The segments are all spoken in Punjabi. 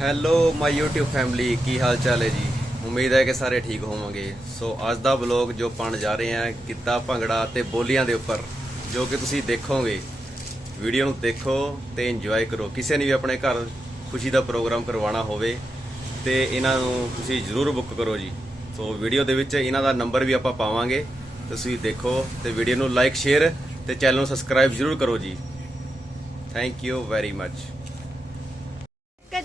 ਹੈਲੋ ਮਾਈ YouTube ਫੈਮਿਲੀ ਕੀ ਹਾਲ ਚਾਲ ਹੈ ਜੀ? ਉਮੀਦ ਹੈ ਕਿ ਸਾਰੇ ਠੀਕ ਹੋਵੋਗੇ। ਸੋ ਅੱਜ ਦਾ ਵਲੌਗ ਜੋ ਪਾਣ ਜਾ ਰਹੇ ਹਾਂ ਕਿੱਤਾ ਭੰਗੜਾ ਤੇ ਬੋਲੀਆਂ ਦੇ ਉੱਪਰ, ਜੋ ਕਿ ਤੁਸੀਂ ਦੇਖੋਗੇ। ਵੀਡੀਓ ਨੂੰ ਦੇਖੋ ਤੇ ਇੰਜੋਏ ਕਰੋ। ਕਿਸੇ ਨੇ ਵੀ ਆਪਣੇ ਘਰ ਖੁਸ਼ੀ ਦਾ ਪ੍ਰੋਗਰਾਮ ਕਰਵਾਉਣਾ ਹੋਵੇ ਤੇ ਇਹਨਾਂ ਨੂੰ ਤੁਸੀਂ ਜ਼ਰੂਰ ਬੁੱਕ ਕਰੋ ਜੀ। ਸੋ ਵੀਡੀਓ ਦੇ ਵਿੱਚ ਇਹਨਾਂ ਦਾ ਨੰਬਰ ਵੀ ਆਪਾਂ ਪਾਵਾਂਗੇ। ਤੁਸੀਂ ਦੇਖੋ ਤੇ ਵੀਡੀਓ ਨੂੰ ਲਾਈਕ ਸ਼ੇਅਰ ਤੇ ਚੈਨਲ ਨੂੰ ਸਬਸਕ੍ਰਾਈਬ ਜ਼ਰੂਰ ਕਰੋ ਜੀ। ਥੈਂਕ ਯੂ ਵੈਰੀ ਮੱਚ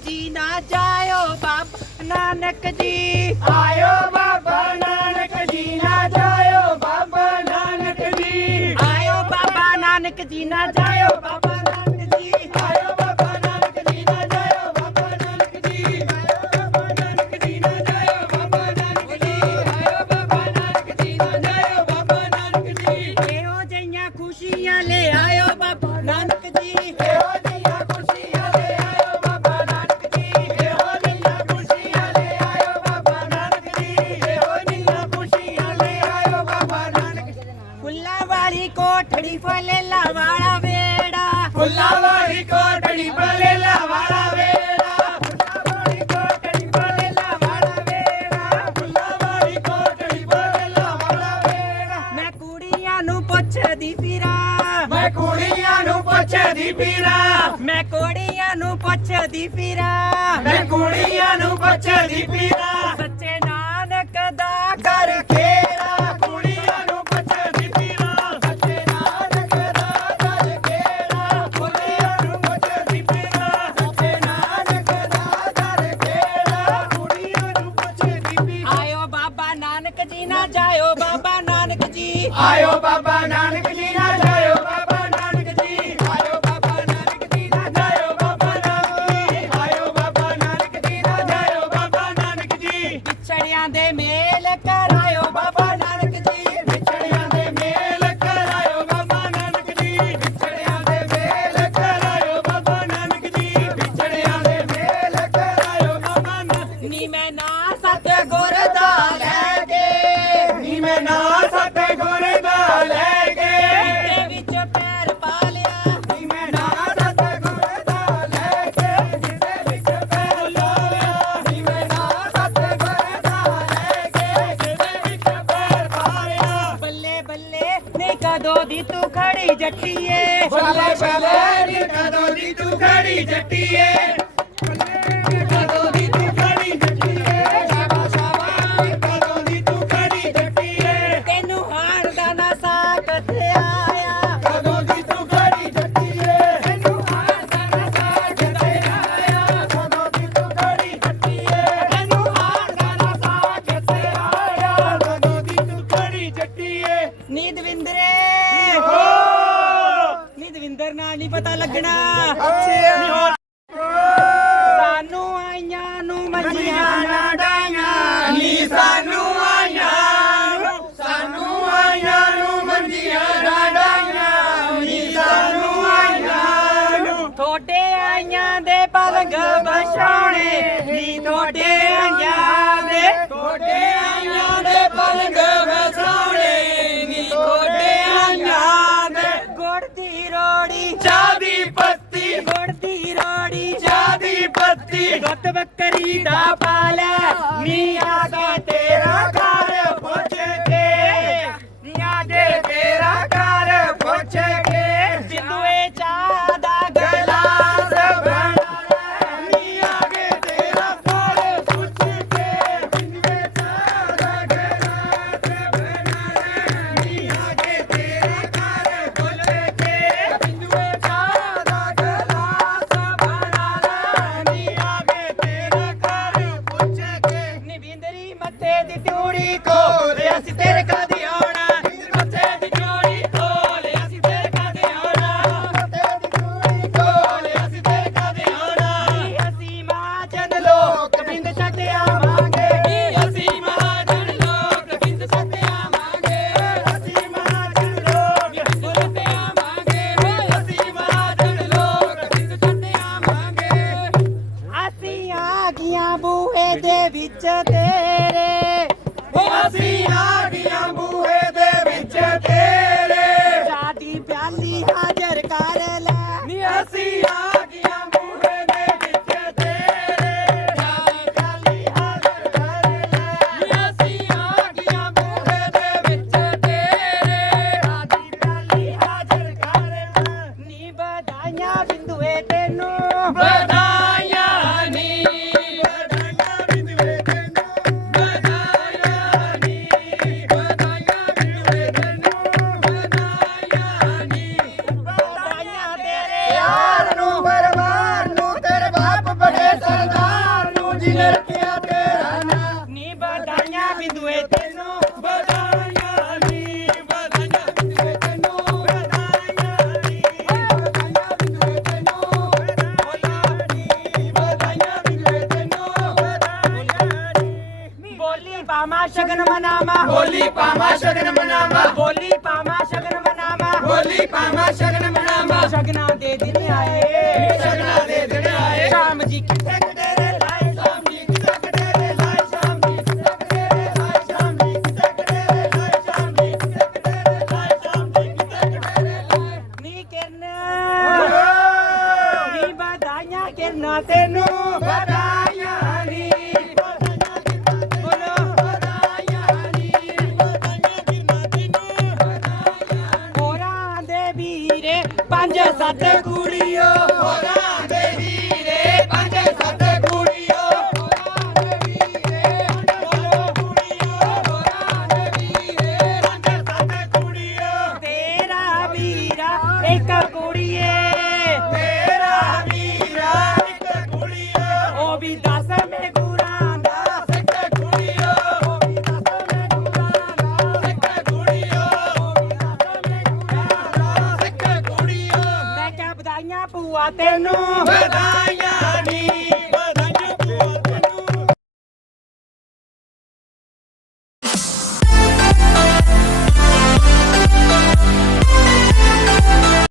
ਜੀ ਨਾ ਜਾਇਓ ਬਾਬਾ ਨਾਨਕ ਜੀ ਆਇਓ ਬਾਬਾ ਨਾਨਕ ਜੀ ਨਾ ਜਾਇਓ ਬਾਬਾ ਨਾਨਕ ਜੀ ਆਇਓ ਬਾਬਾ ਨਾਨਕ ਜੀ ਨਾ ਜਾਇਓ ਬਾਬਾ ਨਾਨਕ ਜੀ ਆਇਓ ਬਾਬਾ ਨਾਨਕ ਜੀ ਨਾ ਜਾਇਓ ਬਾਬਾ ਨਾਨਕ ਜੀ ਆਇਓ ਬਾਬਾ ਨਾਨਕ ਜੀ ਨਾ ਜਾਇਓ ਬਾਬਾ ਨਾਨਕ ਜੀ ਆਇਓ ਬਾਬਾ ਨਾਨਕ ਜੀ ਨਾ ਜਾਇਓ ਬਾਬਾ ਨਾਨਕ ਜੀ ਇਹੋ ਜਿਹੀਆਂ ਖੁਸ਼ੀਆਂ ਲੈ ਫੁੱਲਾਂ ਵਾਲੀ ਕੋਠੜੀ ਫੁੱਲੇਲਾ ਵਾਲਾ ਵੇੜਾ। ਫੁੱਲਾਂ ਵਾਲੀ ਵੇੜਾ। ਫੁੱਲਾਂ ਵਾਲੀ ਵੇੜਾ। ਫੁੱਲਾਂ ਵਾਲੀ ਵੇੜਾ। ਮੈਂ ਕੁੜੀਆਂ ਨੂੰ ਪੁੱਛਦੀ ਫਿਰਾਂ ਮੈਂ ਕੁੜੀਆਂ ਨੂੰ ਪੁੱਛਦੀ ਪੀਰਾ। ਮੈਂ ਕੁੜੀਆਂ ਨੂੰ ਪੁੱਛਦੀ ਫਿਰਾਂ ਮੈਂ ਕੁੜੀਆਂ ਨੂੰ ਪੁੱਛਦੀ ਪੀਰਾ। ਨਾਨਕ ਜੀ ਜੱਟੀਏ। ਬੱਲੇ ਬੱਲੇ ਨੀ ਕਦੋਂ ਦੀ ਤੂੰ ਖੜੀ ਜੱਟੀਏ। ਨਹੀਂ ਪਤਾ ਲੱਗਣਾ। ਬੱਕਰੀ ਦਾ ਪਾਲਾ ਨੀ ਆ ਅਸੀਂ ਆ ਗਈਆਂ ਬੂਹੇ ਦੇ ਵਿੱਚ ਤੇਰੇ। ਸਾਡੀ ਪਿਆਲੀ ਹਾਜ਼ਰ ਕਰ ਲੈ। ਨੀ ਅਸੀਂ ਮਨਾਵਾ ਹੋਲੀ ਪਾਵਾਂ ਸ਼ਗਨ ਮਨਾਵਾ ਹੋਲੀ ਪਾਵਾਂ ਸ਼ਗਨ ਮਨਾਵਾ ਹੋਲੀ ਪਾਵਾਂ ਸ਼ਗਨ ਮਨਾਵਾ ਸ਼ਗਨਾਂ ਦੇ ਦਿਨ ਆਏ ਸ਼ਗਨਾਂ ਦੇ ਦਿਨ ਆਏ ਸ਼ਾਮ ਜੀ ਕਿੱਥੇ ਕਟੇਰੇ તેનું બધાયાની